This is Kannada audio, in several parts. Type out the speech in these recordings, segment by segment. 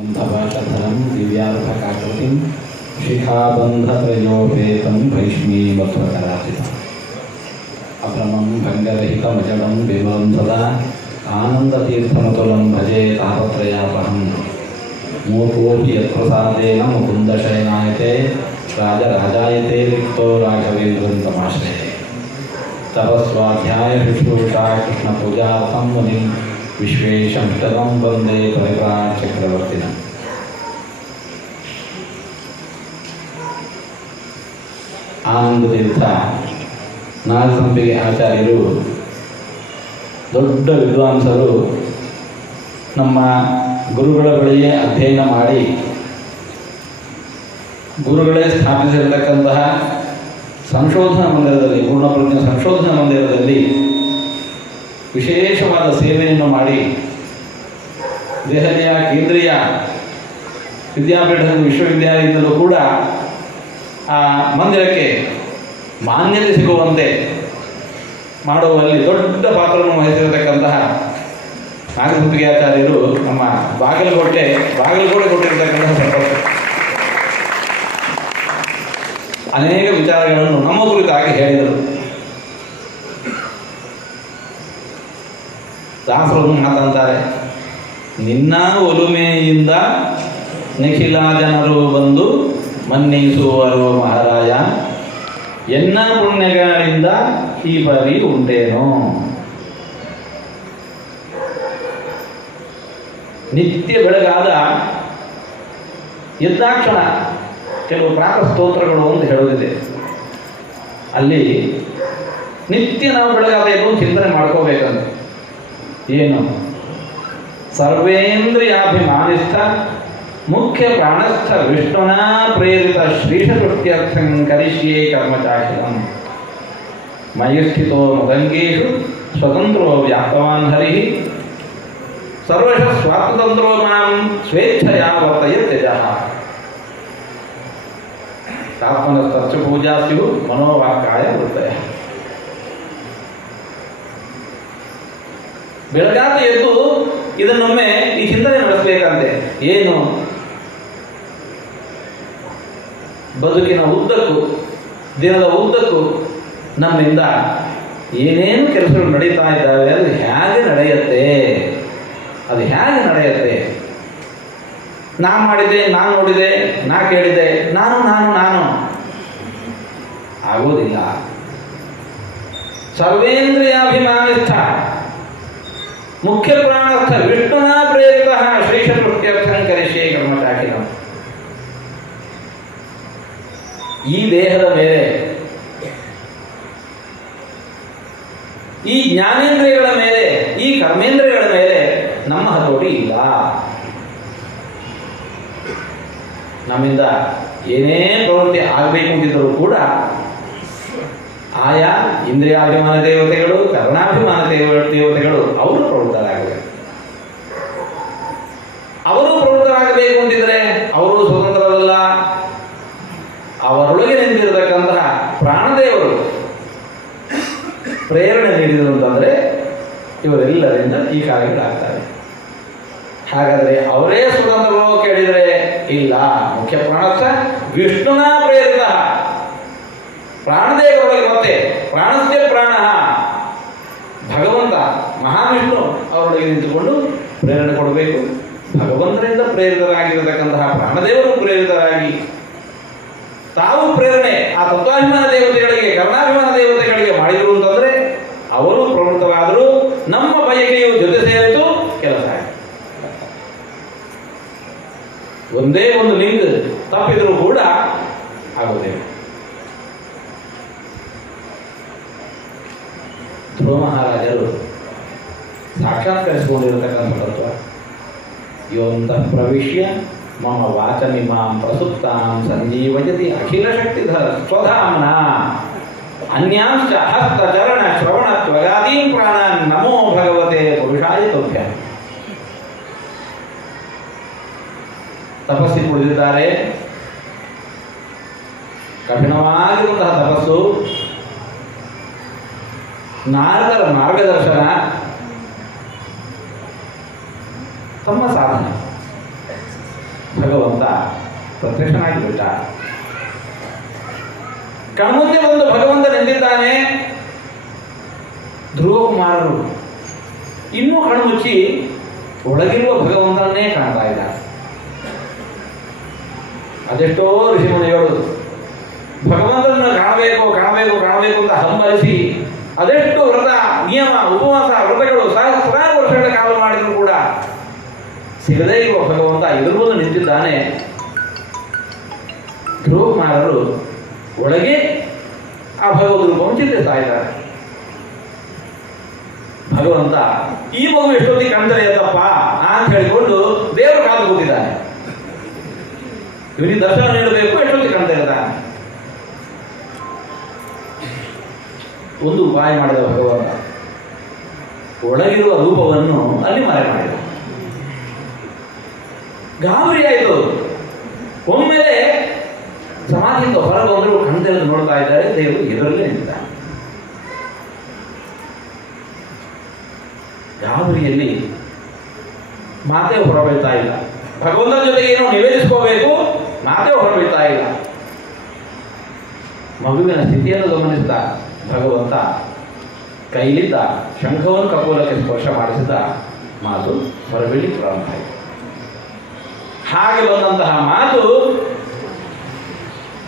बन्धवाचधरं दिव्यार्थकाकृतिं शिखाबन्धत्रयोपेतं भैष्मीवध्वकराचितम् अभ्रमं सदा आनन्दतीर्थमतुलं भजे तापत्रयापहं। मूर्पोऽपि यत्प्रसादेन मुकुन्दशयनायते राजराजायते रिक्तो राघवेन्द्रन्तमाश्रये। तपस्वाध्याय शुश्रूषा कृष्णपूजार्थं ವಿಶ್ವೇಶಂ ಬಂದೇ ಪರಿಪಾ ಚಕ್ರವರ್ತಿನ. ಆನಂದ ತೀರ್ಥ ನಾಗಸಂಪಿಗೆ ಆಚಾರ್ಯರು ದೊಡ್ಡ ವಿದ್ವಾಂಸರು ನಮ್ಮ ಗುರುಗಳ ಬಳಿಯೇ ಅಧ್ಯಯನ ಮಾಡಿ ಗುರುಗಳೇ ಸ್ಥಾಪಿಸಿರತಕ್ಕಂತಹ ಸಂಶೋಧನಾ ಮಂದಿರದಲ್ಲಿ ಪೂರ್ಣಪ್ರಜ್ಞ ಸಂಶೋಧನಾ ಮಂದಿರದಲ್ಲಿ ವಿಶೇಷವಾದ ಸೇವೆಯನ್ನು ಮಾಡಿ ದೆಹಲಿಯ ಕೇಂದ್ರೀಯ ವಿದ್ಯಾಪೀಠದ ವಿಶ್ವವಿದ್ಯಾಲಯದಿಂದಲೂ ಕೂಡ ಆ ಮಂದಿರಕ್ಕೆ ಮಾನ್ಯತೆ ಸಿಗುವಂತೆ ಮಾಡುವಲ್ಲಿ ದೊಡ್ಡ ಪಾತ್ರವನ್ನು ವಹಿಸಿರತಕ್ಕಂತಹ ನಾಗಗುತ್ತಿಗೆಯಾಚಾರ್ಯರು ನಮ್ಮ ಬಾಗಲಕೋಟೆ ಬಾಗಲಕೋಟೆ ಕೊಟ್ಟಿರತಕ್ಕಂತಹ ಸಂಪರ್ಕ. ಅನೇಕ ವಿಚಾರಗಳನ್ನು ನಮ್ಮ ಕುರಿತಾಗಿ ಹೇಳಿದರು. ದಾಸರು ಮಾತಂತಾರೆ, ನಿನ್ನ ಒಲುಮೆಯಿಂದ ನಿಖಿಲ ಜನರು ಬಂದು ಮನ್ನಿಸುವರು ಮಹಾರಾಯ ಎನ್ನ ಪುಣ್ಯಗಳಿಂದ ಈ ಪರಿ ಉಂಟೇನು? ನಿತ್ಯ ಬೆಳಗಾದ ಎದ್ದಾಕ್ಷಣ ಕೆಲವು ಪ್ರಾತ ಸ್ತೋತ್ರಗಳು ಅಂತ ಹೇಳೋದಿದೆ ಅಲ್ಲಿ ನಿತ್ಯ ನಾವು ಬೆಳಗಾದ ಏನು ಚಿಂತನೆ ಮಾಡ್ಕೋಬೇಕಂತ. ಏನು ಸರ್ವೇಂದ್ರಿಯಾಭಿಮಾನಿಸ್ಥ ಮುಖ್ಯ ಪ್ರಾಣಸ್ಥ ವಿಷ್ಣುನ ಪ್ರೇರಿತ ಶ್ರೀಷಕೃತ್ಯರ್ಥಂ ಕರಿಷ್ಯೇ ಕರ್ಮಚಾಖಿಲಂ ಮಯಿ ಸ್ಥಿತೋ ಮದಂಗೇಶು ಸ್ವತಂತ್ರೋ ವ್ಯಾಪ್ತವಾನ್ ಹರಿ ಸರ್ವಶ ಸ್ವಾತಂತ್ರೋ ಮಾಂ ಸ್ವೇಚ್ಛಯ ವರ್ತಯ ತ್ಯಜ ಆತ್ಮನಸ್ತರ್ಚ ಪೂಜಾ ಸ್ಯು ಮನೋವಾಕ್ಕಾಯ ವೃತ್ತಯ ಬೆಳಗಾದ ಎದ್ದು ಇದನ್ನೊಮ್ಮೆ ಈ ಚಿಂತನೆ ನಡೆಸಬೇಕಂತೆ. ಏನು? ಬದುಕಿನ ಉದ್ದಕ್ಕೂ, ದಿನದ ಉದ್ದಕ್ಕೂ ನಮ್ಮಿಂದ ಏನೇನು ಕೆಲಸಗಳು ನಡೀತಾ ಇದ್ದಾವೆ, ಅದು ಹೇಗೆ ನಡೆಯುತ್ತೆ? ಅದು ಹೇಗೆ ನಡೆಯುತ್ತೆ? ನಾನು ಮಾಡಿದೆ ನಾನು ನೋಡಿದೆ, ನಾ ಕೇಳಿದೆ ನಾನು ನಾನು ನಾನು. ಆಗೋದಿಲ್ಲ. ಸರ್ವೇಂದ್ರಿಯಾಭಿಮಾನಿಸ್ಥ ಮುಖ್ಯ ಪ್ರಾಣಾರ್ಥ ವಿಷ್ಣುನ ಪ್ರೇರಿತ ಶ್ರೀಷಕೃತ್ಯರ್ಥಂ ಕರಿಷೇ ಗಮನಕಾಕಿನ ಈ ದೇಹದ ಮೇಲೆ ಈ ಜ್ಞಾನೇಂದ್ರಿಯಗಳ ಮೇಲೆ, ಈ ಕರ್ಮೇಂದ್ರಿಯಗಳ ಮೇಲೆ ನಮ್ಮ ಹತೋಟಿ ಇಲ್ಲ. ನಮ್ಮಿಂದ ಏನೇ ಪ್ರವೃತ್ತಿ ಆಗಬೇಕು ಅಂತಿದ್ದರೂ ಕೂಡ ಆಯಾ ಇಂದ್ರಿಯಾಭಿಮಾನ ದೇವತೆಗಳು, ಕರ್ಣಾಭಿಮಾನ ದೇವ, ದೇವತೆಗಳು ಅವರು ಪ್ರವೃತ್ತರಾಗಬೇಕು ಅವರು ಪ್ರವೃತ್ತರಾಗಬೇಕು ಅಂತಿದ್ರೆ ಅವರು ಸ್ವತಂತ್ರವಲ್ಲ ಅವರೊಳಗೆ ನಿಂತಿರತಕ್ಕಂತಹ ಪ್ರಾಣದೇವರು ಪ್ರೇರಣೆ ನೀಡಿದರು ಅಂತಂದ್ರೆ ಇವರೆಲ್ಲರಿಂದ ಈ ಕಾರ್ಯಗಳಾಗ್ತಾರೆ ಹಾಗಾದರೆ ಅವರೇ ಸ್ವತಂತ್ರರು ಕೇಳಿದರೆ, ಇಲ್ಲ, ಮುಖ್ಯ ಪ್ರಾಣಸ್ಥ ವಿಷ್ಣುನ ಪ್ರೇರಿತ. ಪ್ರಾಣದೇವರೊಳಗೆ ಮತ್ತೆ ಪ್ರಾಣಸ್ಯ ಪ್ರಾಣ. ಭಗವಂತ ಮಹಾವಿಷ್ಣು ಅವರೊಳಗೆ ನಿಂತುಕೊಂಡು ಪ್ರೇರಣೆ ಕೊಡಬೇಕು. ಭಗವಂತನಿಂದ ಪ್ರೇರಿತರಾಗಿರತಕ್ಕಂತಹ ಪ್ರಾಣದೇವರು ಪ್ರೇರಿತರಾಗಿ ತಾವು ಪ್ರೇರಣೆ ಆ ತತ್ವಾಭಿಮಾನ ದೇವತೆಗಳಿಗೆ, ಕರ್ಣಾಭಿಮಾನ ದೇವತೆಗಳಿಗೆ ಧ್ರುವ ಮಹಾರಾಜರು ಸಾಕ್ಷಾತ್ಕರಿಸಿಕೊಂಡಿರತಕ್ಕಂಥ ತತ್ವ ಯೋಂತಃ ಪ್ರವಿಶ್ಯ ಮಮ ವಾಚಮಿಮಾಂ ಪ್ರಸುಪ್ತಾಂ ಸಂಜೀವಯತಿ ಅಖಿಲ ಶಕ್ತಿಧರ ಸ್ವಧಾಮ್ನ ಅನ್ಯಾಂಶ್ಚ ಹಸ್ತ ಚರಣ ಶ್ರವಣ ತ್ವಗಾದೀನ್ ಪ್ರಾಣಾನ್ ನಮೋ ಭಗವತೆ ಪುರುಷಾಯ ತುಭ್ಯ ತಪಸ್ಸಿ ಕುಳಿದಿದ್ದಾರೆ ಕಠಿಣವಾಗಿರುವಂತಹ ತಪಸ್ಸು ನಾರದರ ಮಾರ್ಗದರ್ಶನ. ತಮ್ಮ ಸಾಧನೆ. ಭಗವಂತ ಪ್ರತ್ಯಕ್ಷನಾಗಿ ಬಿಟ್ಟ ಕಣ್ಮುಂದೆ ಬಂದು ಭಗವಂತ ನಿಂತಿದ್ದಾನೆ. ಧ್ರುವಕುಮಾರರು. ಇನ್ನೂ ಕಣ್ಮುಚ್ಚಿ ಒಳಗಿರುವ ಭಗವಂತನನ್ನೇ ಕಾಣ್ತಾ ಇದ್ದಾರೆ ಅದೆಷ್ಟೋ ಋಷಿಮುನಿಗಳು ಭಗವಂತನನ್ನು ಕಾಣಬೇಕು ಕಾಣಬೇಕು ಕಾಣಬೇಕು ಅಂತ ಹಂಬಲಿಸಿ ಅದೆಷ್ಟು ವ್ರತ, ನಿಯಮ, ಉಪವಾಸ, ವ್ರತಗಳು ಸಹಸ್ರಾರು ವರ್ಷಗಳ ಕಾಲ ಮಾಡಿದ್ರು ಕೂಡ ಸಿಗದೇ ಇರುವ ಭಗವಂತ ಎದುರು ಮುಂದೆ ನಿಂತಿದ್ದಾನೆ. ಧ್ರುವಕುಮಾರರು ಒಳಗೆ ಆ ಭಗವದ್ ರೂಪವನ್ನು ಚಿಂತಿಸ್ತಾ ಇದ್ದಾರೆ. ಭಗವಂತ, ಈ ಮಗು ಎಷ್ಟೊತ್ತಿಗೆ ಕಾಣ್ತಾರೆ ಎತ್ತಪ್ಪ ಅಂತ ಹೇಳಿಕೊಂಡು ದೇವರು ಕಾದು ಕೂತಿದ್ದಾನೆ ಇವನಿಗೆ ದರ್ಶನ ನೀಡಬೇಕು ಎಷ್ಟೊತ್ತಿಗೆ ಕಾಣ್ತಾ ಇದ್ದಾನೆ ಒಂದು ಉಪಾಯ ಮಾಡಿದ ಭಗವಂತ ಒಳಗಿರುವ ರೂಪವನ್ನು ಅಲ್ಲಿ ಮರೆ ಮಾಡಿದ ಗಾಬರಿ ಆಯಿತು. ಒಮ್ಮೆಲೆ ಸಮಾಧಿಯಿಂದ ಹೊರಬಂದರು ನೋಡ್ತಾ ಇದ್ದಾರೆ, ದೇವರು ಎದುರಲ್ಲೇ ನಿಂತಿದ್ದಾನೆ. ಗಾಬರಿಯಲ್ಲಿ ಮಾತೆ ಹೊರಬೀಳ್ತಾ ಇಲ್ಲ. ಭಗವಂತನ ಜೊತೆಗೆ ಏನೋ ನಿವೇದಿಸ್ಕೋಬೇಕು, ಮಾತೆ ಹೊರಬೀಳ್ತಾ ಇಲ್ಲ. ಮಗುವಿನ ಸ್ಥಿತಿಯನ್ನು ಗಮನಿಸಿದ ಭಗವಂತ ಕೈಲಿದ್ದ ಶಂಖವನ್ನು ಕಪೋಲಕ್ಕೆ ಸ್ಪರ್ಶ ಮಾಡಿಸಿದ ಮಾತು ಹೊರಬೀಳಿ ಪ್ರಾರಂಭ ಆಯಿತು. ಹಾಗೆ ಬಂದಂತಹ ಮಾತು,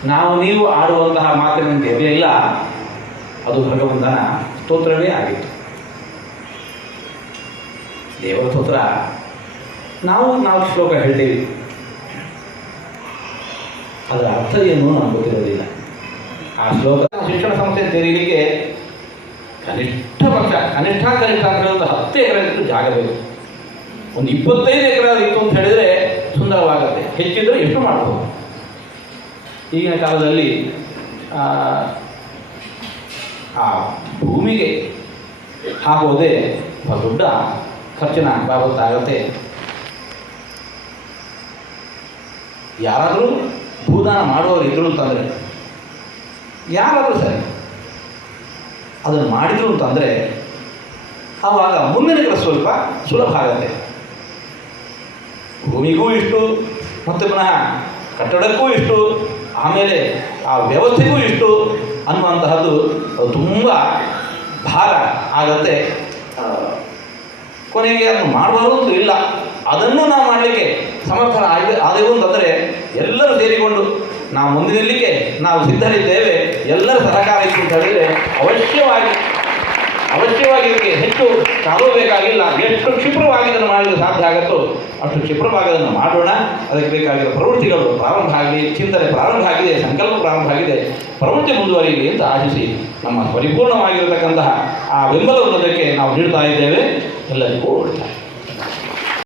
ನಾವು ನೀವು ಆಡುವಂತಹ ಮಾತಿನಂತೆ ಇರಲಿಲ್ಲ ಅದು ಭಗವಂತನ ಸ್ತೋತ್ರವೇ ಆಗಿತ್ತು. ದೇವರ ಸ್ತೋತ್ರ ನಾವು ನಾವು ಶ್ಲೋಕ ಹೇಳ್ತೀವಿ. ಅದರ ಅರ್ಥ ಏನು ನಮ್ಗೆ ಗೊತ್ತಿರೋದಿಲ್ಲ. ಆ ಶ್ಲೋಕ ಶಿಕ್ಷಣ ಸಂಸ್ಥೆ ತೆರೀಲಿಕ್ಕೆ ಕನಿಷ್ಠ ಪಕ್ಷ ಕನಿಷ್ಠ ಕನಿಷ್ಠ ಅಂತ ಒಂದು ಹತ್ತು ಎಕರೆ ಜಾಗ ಬೇಕು. ಒಂದು ಇಪ್ಪತ್ತೈದು ಎಕರೆ ಇತ್ತು ಅಂತ ಹೇಳಿದರೆ ಸುಂದರವಾಗುತ್ತೆ. ಹೆಚ್ಚಿದ್ರೆ ಎಷ್ಟು ಮಾಡ್ಬೋದು? ಈಗಿನ ಕಾಲದಲ್ಲಿ ಆ, ಭೂಮಿಗೆ ಹಾಕೋದೇ ದೊಡ್ಡ ಖರ್ಚಿನ ಬಾಬತ್ತಾಗುತ್ತೆ ಯಾರಾದರೂ ಭೂದಾನ ಮಾಡುವವರು ಇದ್ರು ಅಂತಂದರೆ ಯಾರಾದರೂ ಸರಿ ಅದನ್ನು ಮಾಡಿದ್ರು ಅಂತಂದರೆ ಆವಾಗ ಮುಂದಿನ ಕೆಲಸ ಸ್ವಲ್ಪ ಸುಲಭ ಆಗುತ್ತೆ. ಭೂಮಿಗೂ ಇಷ್ಟು, ಮತ್ತು ಪುನಃ ಕಟ್ಟಡಕ್ಕೂ ಇಷ್ಟು, ಆಮೇಲೆ ಆ ವ್ಯವಸ್ಥೆಗೂ ಇಷ್ಟು ಅನ್ನುವಂತಹದ್ದು ತುಂಬ ಭಾರ ಆಗತ್ತೆ. ಕೊನೆಗೆ ಅದನ್ನು ಮಾಡಬಾರ್ದು ಅಂತ ಇಲ್ಲ. ಅದನ್ನು ನಾವು ಮಾಡಲಿಕ್ಕೆ ಸಮರ್ಥನ ಆಗಿ ಆದೆವು ಎಲ್ಲರೂ ಸೇರಿಕೊಂಡು ನಾವು ಮುಂದಿನಲ್ಲಿಕ್ಕೆ ನಾವು ಸಿದ್ಧರಿದ್ದೇವೆ. ಎಲ್ಲರ ಸಹಕಾರ ಇತ್ತು ಅಂತ ಹೇಳಿದರೆ ಅವಶ್ಯವಾಗಿ ಅವಶ್ಯವಾಗಿ ಇದಕ್ಕೆ ಹೆಚ್ಚು ಕಾಲಬೇಕಾಗಿಲ್ಲ ಎಷ್ಟು ಕ್ಷಿಪ್ರವಾಗಿ ಇದನ್ನು ಮಾಡಲು ಸಾಧ್ಯ ಆಗುತ್ತೋ ಅಷ್ಟು ಕ್ಷಿಪ್ರವಾಗಿ ಅದನ್ನು ಮಾಡೋಣ. ಅದಕ್ಕೆ ಬೇಕಾಗಿರೋ ಪ್ರವೃತ್ತಿಗಳು ಪ್ರಾರಂಭ ಆಗಲಿ, ಚಿಂತನೆ ಪ್ರಾರಂಭ ಆಗಿದೆ, ಸಂಕಲ್ಪ ಪ್ರಾರಂಭ ಆಗಿದೆ. ಪ್ರವೃತ್ತಿ ಮುಂದುವರಿಯಲಿ ಅಂತ ಆಶಿಸಿ ನಮ್ಮ ಪರಿಪೂರ್ಣವಾಗಿರತಕ್ಕಂತಹ ಆ ಬೆಂಬಲವನ್ನು ಅದಕ್ಕೆ ನಾವು ನೀಡ್ತಾ ಇದ್ದೇವೆ. ಎಲ್ಲರಿಗೂ ಒಳ್ಳೆಯದು